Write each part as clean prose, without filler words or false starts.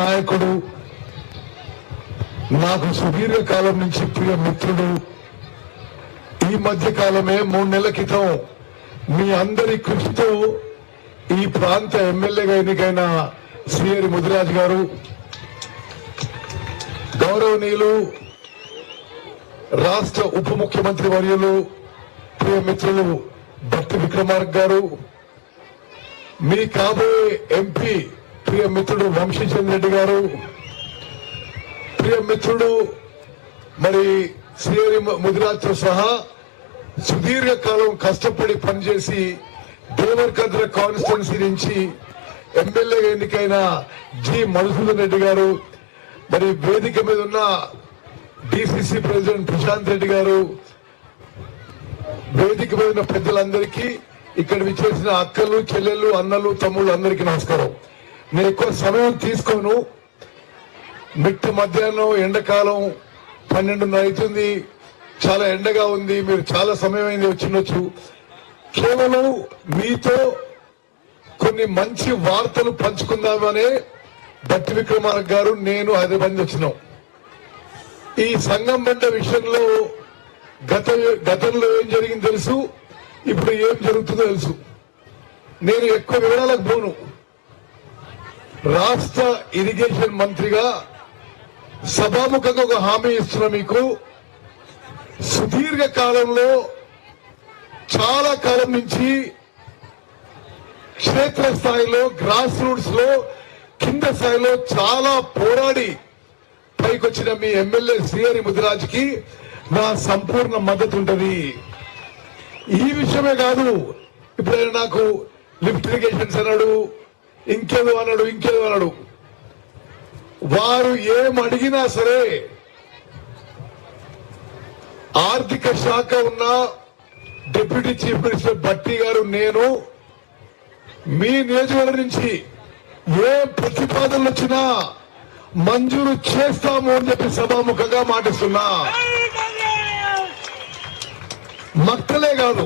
నాయకుడు, నాకు సుదీర్ఘ కాలం నుంచి ప్రియ మిత్రుడు. ఈ మధ్య కాలమే 3 నెలల క్రితం మీ అందరి కృషితో ఈ ప్రాంత ఎమ్మెల్యేగా ఎన్నికైన శ్రీహరి ముదిరాజ్ గారు, గౌరవనీయులు రాష్ట్ర ఉప ముఖ్యమంత్రి వర్యులు ప్రియ మిత్రులు భట్టి విక్రమార్క గారు, మీ కాబోయే ఎంపీ ప్రియ మిత్రుడు వంశీచంద్ర రెడ్డి గారు, ప్రియ మిత్రుడు మరి శ్రీహరి ముదిరాజ్తో సహా సుదీర్ఘకాలం కష్టపడి పనిచేసి దేవరకద్ర కాన్స్టిట్యున్సీ నుంచి ఎమ్మెల్యేగా ఎన్నికైన జి మధుసూదన్ రెడ్డి గారు, మరి వేదిక మీద ఉన్న డిసిసి ప్రెసిడెంట్ ప్రశాంత్ రెడ్డి గారు, వేదిక మీద ఉన్న పెద్దలందరికీ, ఇక్కడ విచ్చేసిన అక్కలు, చెల్లెళ్ళు, అన్నలు, తమ్ముళ్ళు అందరికీ నమస్కారం. నేను ఎక్కువ సమయం తీసుకోను. మిట్ట మధ్యాహ్నం ఎండాకాలం 12:30 అవుతుంది, చాలా ఎండగా ఉంది, మీరు చాలా సమయం అయింది వచ్చిండొచ్చు. కేవలం మీతో కొన్ని మంచి వార్తలు పంచుకుందామనే భట్టి విక్రమార్క గారు, నేను హైదరాబాద్ వచ్చినాం. ఈ సంఘం బండ విషయంలో గతంలో ఏం జరిగింది తెలుసు, ఇప్పుడు ఏం జరుగుతుందో తెలుసు. నేను ఎక్కువ వివరాలకు పోను. రాష్ట్ర ఇరిగేషన్ మంత్రిగా సభాముఖంగా ఒక హామీ ఇస్తున్నా మీకు. సుదీర్ఘ కాలంలో, చాలా కాలం నుంచి క్షేత్రస్థాయిలో, గ్రాస్ రూట్స్ లో, కింద స్థాయిలో చాలా పోరాడి పైకొచ్చిన మీ ఎమ్మెల్యే శ్రీహరి ముదిరాజ్ కి నా సంపూర్ణ మద్దతు ఉంటది. ఈ విషయమే కాదు, ఇప్పుడు ఆయన నాకు లిఫ్ట్ ఇరిగేషన్స్ అన్నాడు, ఇంకేదో అన్నాడు. వారు ఏం అడిగినా సరే, ఆర్థిక శాఖ ఉన్న డిప్యూటీ చీఫ్ మినిస్టర్ భట్టి గారు, నేను మీ నియోజకవర్గం నుంచి ఏ ప్రతిపాదనలు వచ్చినా మంజూరు చేస్తాము అని చెప్పి సభాముఖంగా మాటిస్తున్నా. మక్తలే కాదు,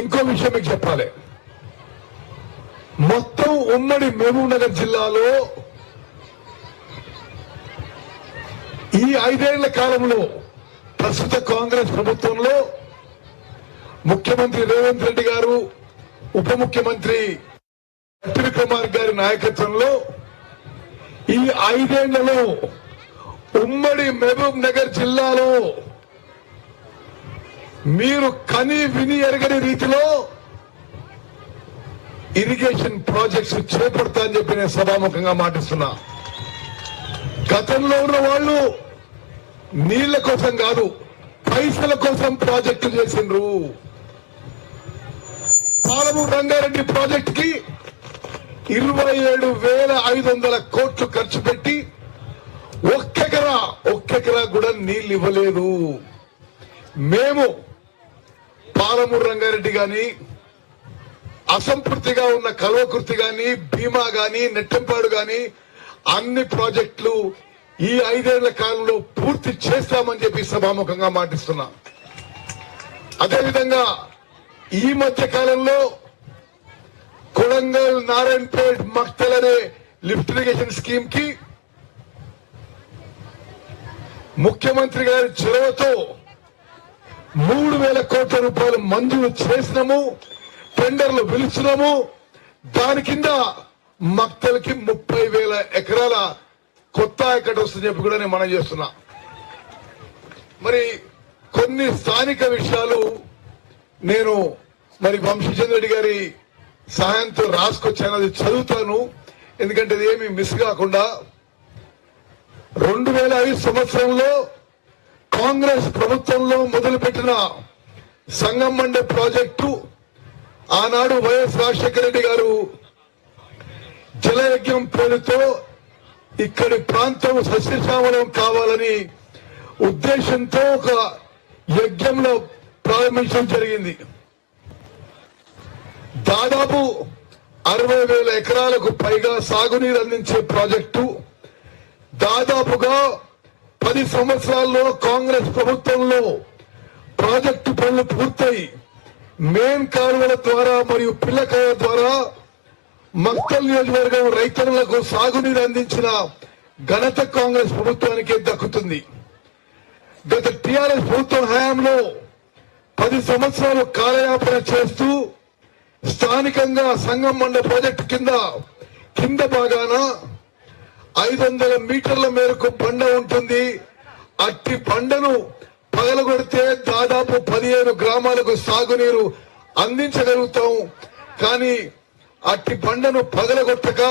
ఇంకో విషయం మీకు చెప్పాలి. మొత్తం ఉమ్మడి మహబూబ్ నగర్ జిల్లాలో ఈ 5 ఏళ్ల కాలంలో ప్రస్తుత కాంగ్రెస్ ప్రభుత్వంలో ముఖ్యమంత్రి రేవంత్ రెడ్డి గారు, ఉప ముఖ్యమంత్రి భట్టి విక్రమార్క గారి నాయకత్వంలో ఈ 5 ఏళ్లలో ఉమ్మడి మహబూబ్ నగర్ జిల్లాలో మీరు కని విని ఎరగని రీతిలో ఇరిగేషన్ ప్రాజెక్ట్స్ చేపడతా అని చెప్పి నేను సభాముఖంగా మాటిస్తున్నా. గతంలో ఉన్న వాళ్ళు నీళ్ల కోసం కాదు, పైసల కోసం ప్రాజెక్టులు చేసిండ్రు. పాలమూరు రంగారెడ్డి ప్రాజెక్ట్ కి 27,500 కోట్లు ఖర్చు పెట్టి ఒక్కెకరా కూడా నీళ్లు ఇవ్వలేదు. మేము పాలమూరు రంగారెడ్డి గాని, అసంపూర్తిగా ఉన్న కల్వకుర్తి గాని, భీమా గాని, నెట్టంపాడు గాని అన్ని ప్రాజెక్టులు ఈ 5 ఏళ్ల కాలంలో పూర్తి చేస్తామని చెప్పి సభాముఖంగా మాటిస్తున్నా. అదేవిధంగా ఈ మధ్య కాలంలో కొడంగల్, నారాయణపేట్, మక్తల్ అనే లిఫ్ట్ ఇరిగేషన్ స్కీమ్ కి ముఖ్యమంత్రి గారి చొరవతో 3,000 కోట్ల రూపాయలు మంజూరు చేసినాము, టెండర్లు పిలుస్తున్నాము. దాని కింద మక్తల్కి 30,000 ఎకరాల కొత్త ఆయకట్టు వస్తుందని చెప్పి కూడా నేను మనం చేస్తున్నా. మరి కొన్ని స్థానిక విషయాలు నేను మరి వంశీచంద్ర రెడ్డి గారి సహాయంతో రాసుకొచ్చాను, అది చదువుతాను, ఎందుకంటే అది ఏమి మిస్ కాకుండా. 2005 సంవత్సరంలో కాంగ్రెస్ ప్రభుత్వంలో మొదలుపెట్టిన సంగం మండే ప్రాజెక్టు ఆనాడు వైఎస్ రాజశేఖర రెడ్డి గారు జలయజ్ఞం పేరుతో ఇక్కడి ప్రాంతం సస్యశ్యామలం కావాలని ఉద్దేశంతో ఒక యజ్ఞంలో ప్రారంభించడం జరిగింది. దాదాపు 60,000 ఎకరాలకు పైగా సాగునీరు అందించే ప్రాజెక్టు దాదాపుగా 10 సంవత్సరాల్లో కాంగ్రెస్ ప్రభుత్వంలో ప్రాజెక్టు పనులు పూర్తయి మెయిన్ కాలువల ద్వారా మరియు పిల్లకాయ ద్వారా మక్తల్ నియోజకవర్గం రైతన్నులకు సాగునీరు అందించిన ఘనత కాంగ్రెస్ ప్రభుత్వానికే దక్కుతుంది. గత టిఆర్ఎస్ ప్రభుత్వం హయాంలో 10 సంవత్సరాలు కాలయాపన చేస్తూ స్థానికంగా సంగమండ ప్రాజెక్టు కింద భాగాన 500 మీటర్ల మేరకు బండ ఉంటుంది. అట్టి బండను పగలగొడితే దాదాపు 15 గ్రామాలకు సాగునీరు అందించగలుగుతాం. కానీ అట్టి బండను పగలగొట్టక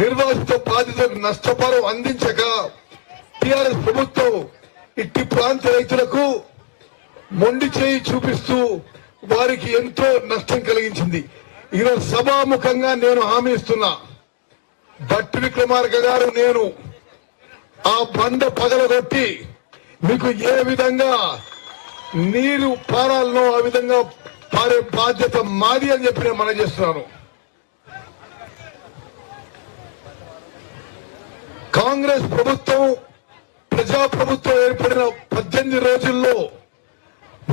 నిర్వాసిత బాధితులకు నష్టపరం అందించక టిఆర్ఎస్ ప్రభుత్వం ఇట్టి ప్రాంత రైతులకు మొండి చేయి చూపిస్తూ వారికి ఎంతో నష్టం కలిగించింది. ఈరోజు సభాముఖంగా నేను హామీ ఇస్తున్నా, భట్టి విక్రమార్క గారు, నేను ఆ బండ పగలగొట్టి మీకు ఏ విధంగా నీరు పారాలనో ఆ విధంగా పారే బాధ్యత మాది అని చెప్పి నేను మనం చేస్తున్నాను. కాంగ్రెస్ ప్రభుత్వం ప్రజాప్రభుత్వం ఏర్పడిన 18 రోజుల్లో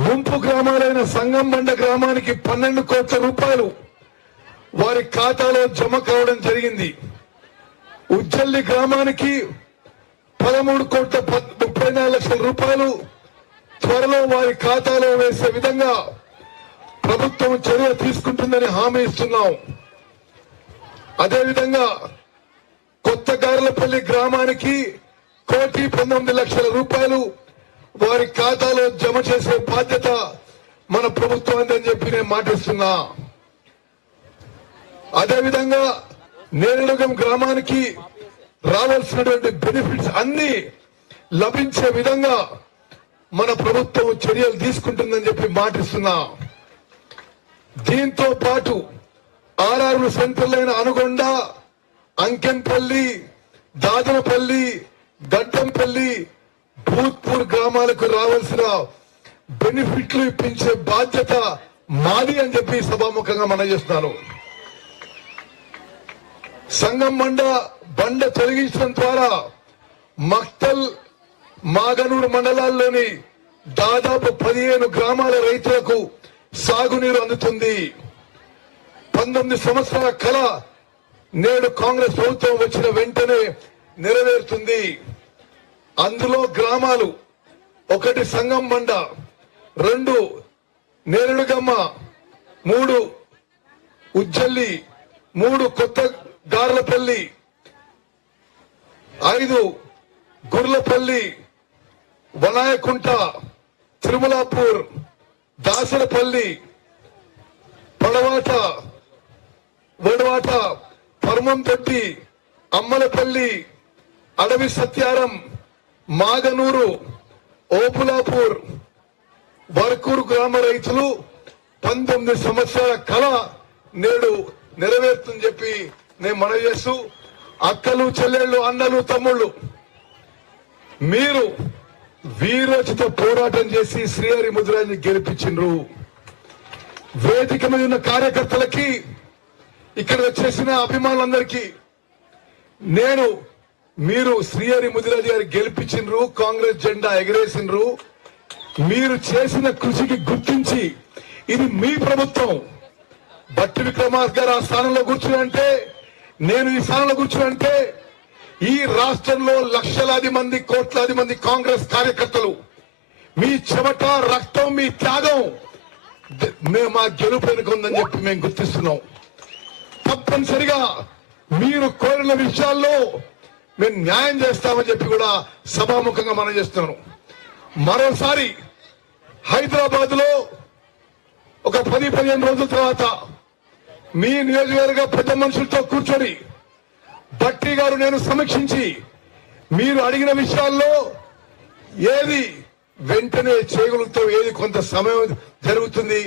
ముంపు గ్రామాలైన సంగంబండ గ్రామానికి 12 కోట్ల రూపాయలు వారి ఖాతాలో జమ కావడం జరిగింది. ఉజ్జల్లి గ్రామానికి 13 కోట్ల 34 లక్షల రూపాయలు త్వరలో వారి ఖాతాలో వేసే విధంగా ప్రభుత్వం చర్య తీసుకుంటుందని హామీ ఇస్తున్నాం. అదేవిధంగా కొత్త గార్లపల్లి గ్రామానికి 1,19,00,000 రూపాయలు వారి ఖాతాలో జమ చేసే బాధ్యత మన ప్రభుత్వాన్ని అని చెప్పి నేను మాటిస్తున్నా. అదేవిధంగా నేరడుగం గ్రామానికి రావాల్సినటువంటి బెనిఫిట్స్ అన్ని లభించే విధంగా మన ప్రభుత్వం చర్యలు తీసుకుంటుందని చెప్పి మాటిస్తున్నా. దీంతో పాటు 6 సెంటర్లైన అనుగొండ, అంకెంపల్లి, దాదనపల్లి, గడ్డంపల్లి, భూత్పూర్ గ్రామాలకు రావాల్సిన బెనిఫిట్లు ఇప్పించే బాధ్యత మాది అని చెప్పి సభాముఖంగా మనం చేస్తున్నాను. సంగం బండ తొలగించడం ద్వారా మక్తల్, మాగనూరు మండలాల్లోని దాదాపు 15 గ్రామాల రైతులకు సాగునీరు అందుతుంది. 19 సంవత్సరాల కళ నేడు కాంగ్రెస్ ప్రభుత్వం వచ్చిన వెంటనే నెరవేరుతుంది. అందులో గ్రామాలు 1 సంగం బండ, 2 నేరడుగమ్మ, 3 ఉజ్జల్లి, 3 కొత్త గార్లపల్లి, 5 గుర్లపల్లి, వనాయకుంట, తిరుమలాపూర్, దాసరపల్లి, పడవాట, వడవాట, పరమంతొట్టి, అమ్మలపల్లి, అడవి సత్యారం, మాగనూరు, ఓపులాపూర్, వర్కూరు గ్రామ రైతులు 19 సంవత్సరాల కళ నేడు నెరవేరుతుందని చెప్పి నేను మనవి చేస్తూ, అక్కలు, చెల్లెళ్ళు, అన్నలు, తమ్ముళ్ళు, మీరు వీరోచిత పోరాటం చేసి శ్రీహరి ముదిరాజుని గెలిపించిండ్రు. వేదిక మీద ఉన్న కార్యకర్తలకి, ఇక్కడ వచ్చేసిన అభిమానులందరికీ మీరు శ్రీహరి ముదిరాజు గారు గెలిపించిండ్రు, కాంగ్రెస్ జెండా ఎగరేసిండ్రు. మీరు చేసిన కృషికి గుర్తించి ఇది మీ ప్రభుత్వం, భట్టి విక్రమార్క గారు ఆ స్థానంలో కూర్చుంటే, నేను ఈ స్థానంలో కూర్చుంటే ఈ రాష్ట్రంలో లక్షలాది మంది, కోట్లాది మంది కాంగ్రెస్ కార్యకర్తలు మీ చెమట, రక్తం, మీ త్యాగం మా గెలుపు వెనుకుందని చెప్పి మేము గుర్తిస్తున్నాం. తప్పనిసరిగా మీరు కోరిన విషయాల్లో మేము న్యాయం చేస్తామని చెప్పి కూడా సభాముఖంగా మనం చేస్తున్నాను. మరోసారి హైదరాబాద్ లో ఒక 10-15 రోజుల తర్వాత మీ నియోజకవర్గ పెద్ద మనుషులతో కూర్చొని భట్టి గారు నేను సమీక్షించి మీరు అడిగిన విషయాల్లో ఏది వెంటనే చేయగలుగుతాం, ఏది కొంత సమయం జరుగుతుంది,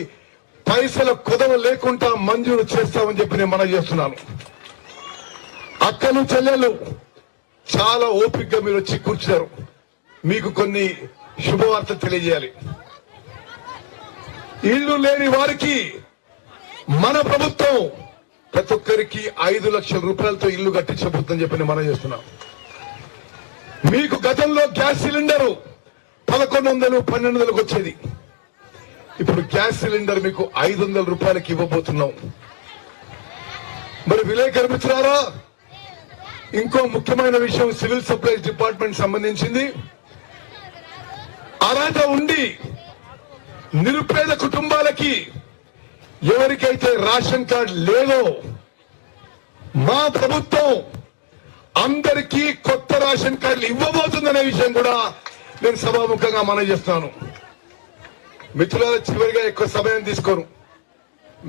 పైసల కుదవ లేకుండా మంజూరు చేస్తామని చెప్పి నేను మనం చేస్తున్నాను. అక్కలు, చెల్లెలు చాలా ఓపికగా మీరు వచ్చి కూర్చున్నారు. మీకు కొన్ని శుభవార్త తెలియజేయాలి. ఇల్లు లేని వారికి మన ప్రభుత్వం ప్రతి ఒక్కరికి 5 లక్షల రూపాయలతో ఇల్లు కట్టించబోతుందని చెప్పి మనం చేస్తున్నాం. మీకు గతంలో గ్యాస్ సిలిండరు 1100, 1200లకు వచ్చేది. ఇప్పుడు గ్యాస్ సిలిండర్ మీకు 500 రూపాయలకి ఇవ్వబోతున్నాం. మరి విలేకరు మిత్రులారా, ఇంకో ముఖ్యమైన విషయం సివిల్ సప్లైస్ డిపార్ట్మెంట్ సంబంధించింది. అర్హత ఉండి నిరుపేద కుటుంబాలకి ఎవరికైతే రేషన్ కార్డు లేదో మా ప్రభుత్వం అందరికీ కొత్త రేషన్ కార్డులు ఇవ్వబోతుందనే విషయం కూడా నేను సభాముఖంగా మనవి చేస్తున్నాను. మిత్రులారా, చివరిగా ఎక్కువ సమయం తీసుకోను.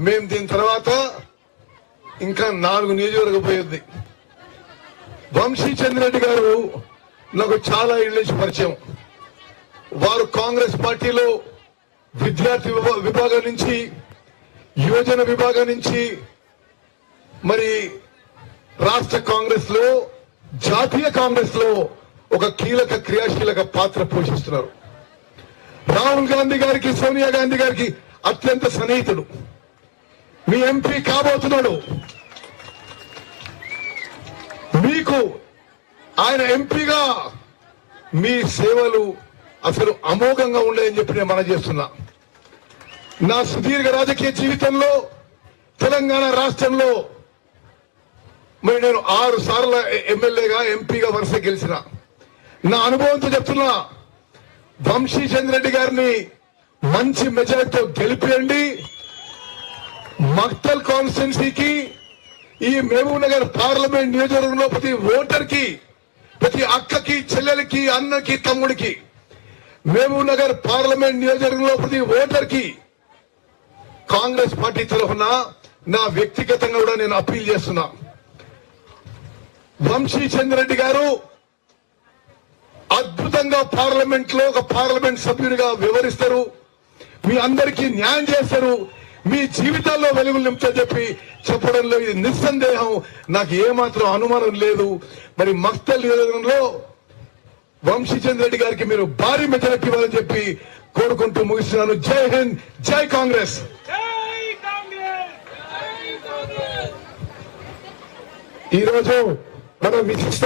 మేము దీని తర్వాత ఇంకా 4 నియోజకవర్గం పోయింది. వంశీ చంద్రెడ్డి గారు నాకు చాలా ఏళ్ళ నుంచి పరిచయం. వారు కాంగ్రెస్ పార్టీలో విద్యార్థి విభాగం నుంచి, యువజన విభాగం నుంచి, మరి రాష్ట్ర కాంగ్రెస్ లో, జాతీయ కాంగ్రెస్ లో ఒక కీలక క్రియాశీలక పాత్ర పోషిస్తున్నారు. రాహుల్ గాంధీ గారికి, సోనియా గాంధీ గారికి అత్యంత సన్నిహితుడు. మీ ఎంపీ కాబోతున్నాడు. మీకు ఆయన ఎంపీగా మీ సేవలు అసలు అమోఘంగా ఉండేదని చెప్పి నేను మనవి చేస్తున్నా. నా సుదీర్ఘ రాజకీయ జీవితంలో తెలంగాణ రాష్ట్రంలో మరి నేను 6 సార్ల ఎమ్మెల్యేగా, ఎంపీగా వరుస గెలిచిన నా అనుభవంతో చెప్తున్నా. వంశీ చంద్రెడ్డి గారిని మంచి మెజారిటీతో గెలిపియండి. మక్తల్ కాన్స్టిట్యున్సీకి, ఈ మహబూబ్ నగర్ పార్లమెంట్ నియోజకవర్గంలో ప్రతి ఓటర్కి, ప్రతి అక్కకి, చెల్లెలకి, అన్నకి, తమ్ముడికి, మహబూబ్ నగర్ పార్లమెంట్ నియోజకవర్గంలో ప్రతి ఓటర్కి కాంగ్రెస్ పార్టీ తరఫున నా వ్యక్తిగతంగా కూడా నేను అప్పీల్ చేస్తున్నా. వంశీ చంద్రెడ్డి గారు అద్భుతంగా పార్లమెంట్ లో ఒక పార్లమెంట్ సభ్యునిగా వివరిస్తారు. మీ అందరికీ న్యాయం చేస్తారు. మీ జీవితాల్లో వెలుగులు నింపుతారని చెప్పి చెప్పడంలో ఇది నిస్సందేహం. నాకు ఏమాత్రం అనుమానం లేదు. మరి మక్తల్ నియోజకవర్గంలో వంశీచంద్ర రెడ్డి గారికి మీరు భారీ మెజారిటీ ఇవ్వాలని చెప్పి కోరుకుంటూ ముగిస్తున్నాను. జై హింద్, జై కాంగ్రెస్. ఈరోజు మన విశిష్ట